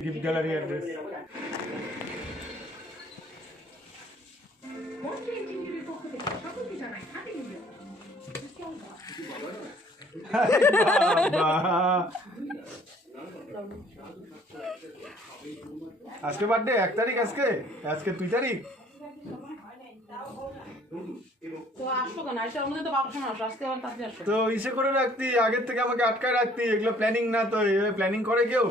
Gift gallery address आज के birthday 1 तारीख आज के 2 तारीख तो इसे করে রাখতি আগের থেকে আমাকে আটকায় রাখতি এগুলো প্ল্যানিং না তো এই প্ল্যানিং করে কেউ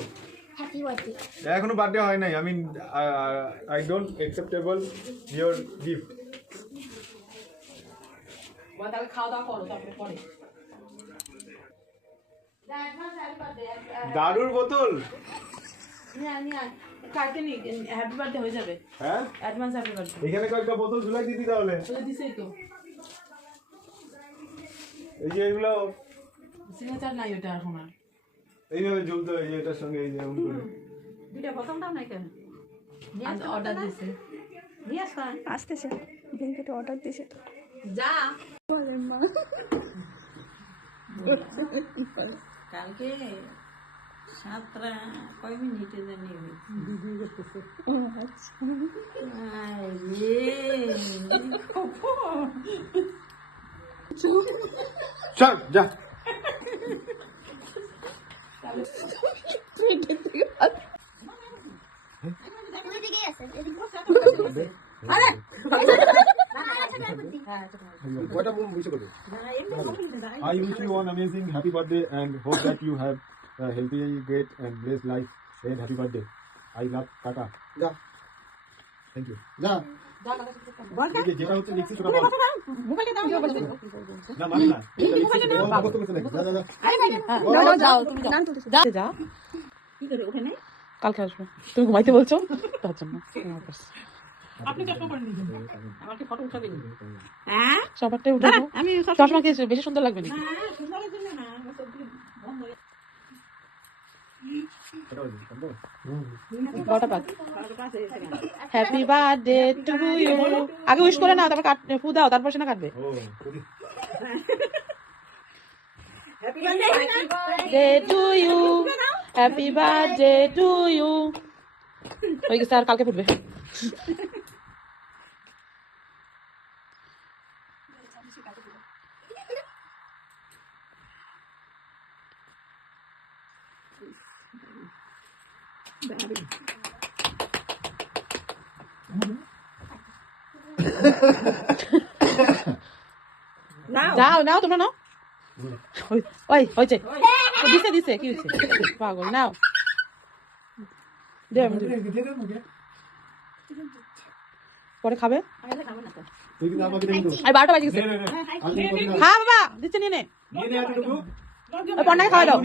হ্যাপি বার্থডে এখনো বার্থডে হয় নাই আমি I don't acceptable your gift তাহলে খাওয়া দাওয়া করো তারপরে পরে দারুর বোতল কাটে নি হ্যাপি বার্থডে হয়ে যাবে হ্যাঁ অ্যাডভান্স হ্যাপি বার্থডে এখানে কয়েকটা বোতল ঝুলাই দিতি তাহলে বলে দিছেই তো এই যে এগুলো সিগনেচার নাই ওটা এখন আর এইভাবে ঝুলতে হয় এটার সঙ্গে এই যে এমন করে দুইটা বোতল দাও না কেন অর্ডার দিছে নিয়ে আসা আসতেছে ব্লিঙ্কিটে অর্ডার দিছে তো যা বলেন মা কালকে 7টা কয় মিনিটে জানি ভিডিও করতেছে চল যা What a boom, wish you. I wish you an amazing happy birthday and hope that you have a healthy, great and blessed life and happy birthday. I love Tata. Ja. Thank you. Ja. যেটা হচ্ছে লিখছি সেটা বল মোবাইলে দাও না মানে না মুখস্থ করতে নাকি যা যা না যাও তুমি যাও যা কি করে ওঠে নাই কালকে আসবে তুমি ঘুমাইতে বলছো তার জন্য আপনি চশমা পরে নিন আমাকে ফটো উঠাবেন হ্যাঁ সবারটাই উঠাবো আমি চশমা কি বেশি সুন্দর লাগবে নাকি হ্যাঁ সুন্দরের জন্য না আমার সবগুলো বন্ধ হয়ে হ্যাপি বার্থডে টু ইউ আগে উইশ করে নাও তারপর ফু দাও তারপর সেটা কাটবে happy birthday to you happy birthday to you হয়ে গেছে আর কালকে ফুটবে নাও নাও তোমরা নাও ওই হয়েছে দিছে দিছে কি হয়েছে পাগল নাও দে পরে খাবে আর 12টা বাজে গেছে খা বাবা দিচ্ছে নিয়ে নে পন্নাকে খাওয়া দাও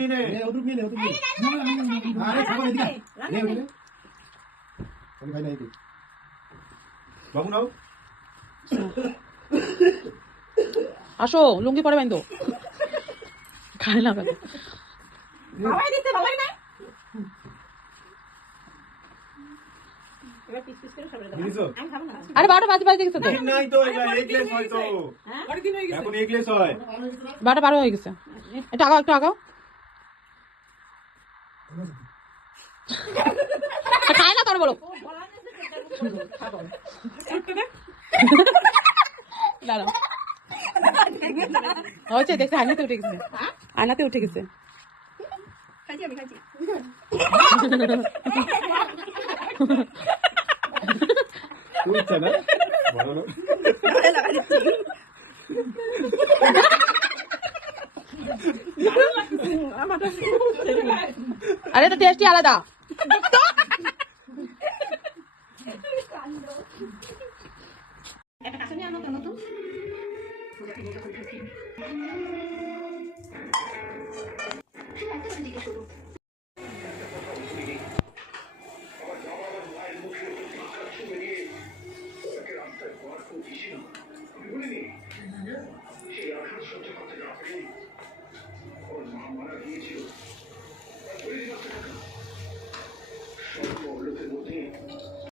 বাবু নাও আসো লুঙ্গি পরে বাইন্দো খায় না বাবাই দিতে বাবাই না এবার পিস পিস করে সবাই দাও আমি খাবো না আরে 12টা বাজে গেছে তো নাই তো এটা এগলেস হয় তো অনেক দিন হয়ে গেছে এখন এগলেস হয় 12টা পার হয়ে গেছে একটু আগাও খায় না তোর বলো দাঁড়াও হয়েছে দেখছি আয়নাতে উঠে গেছে আরে তো টেস্টই আলাদা একটা কাছে নিয়ে আনো তো নতুন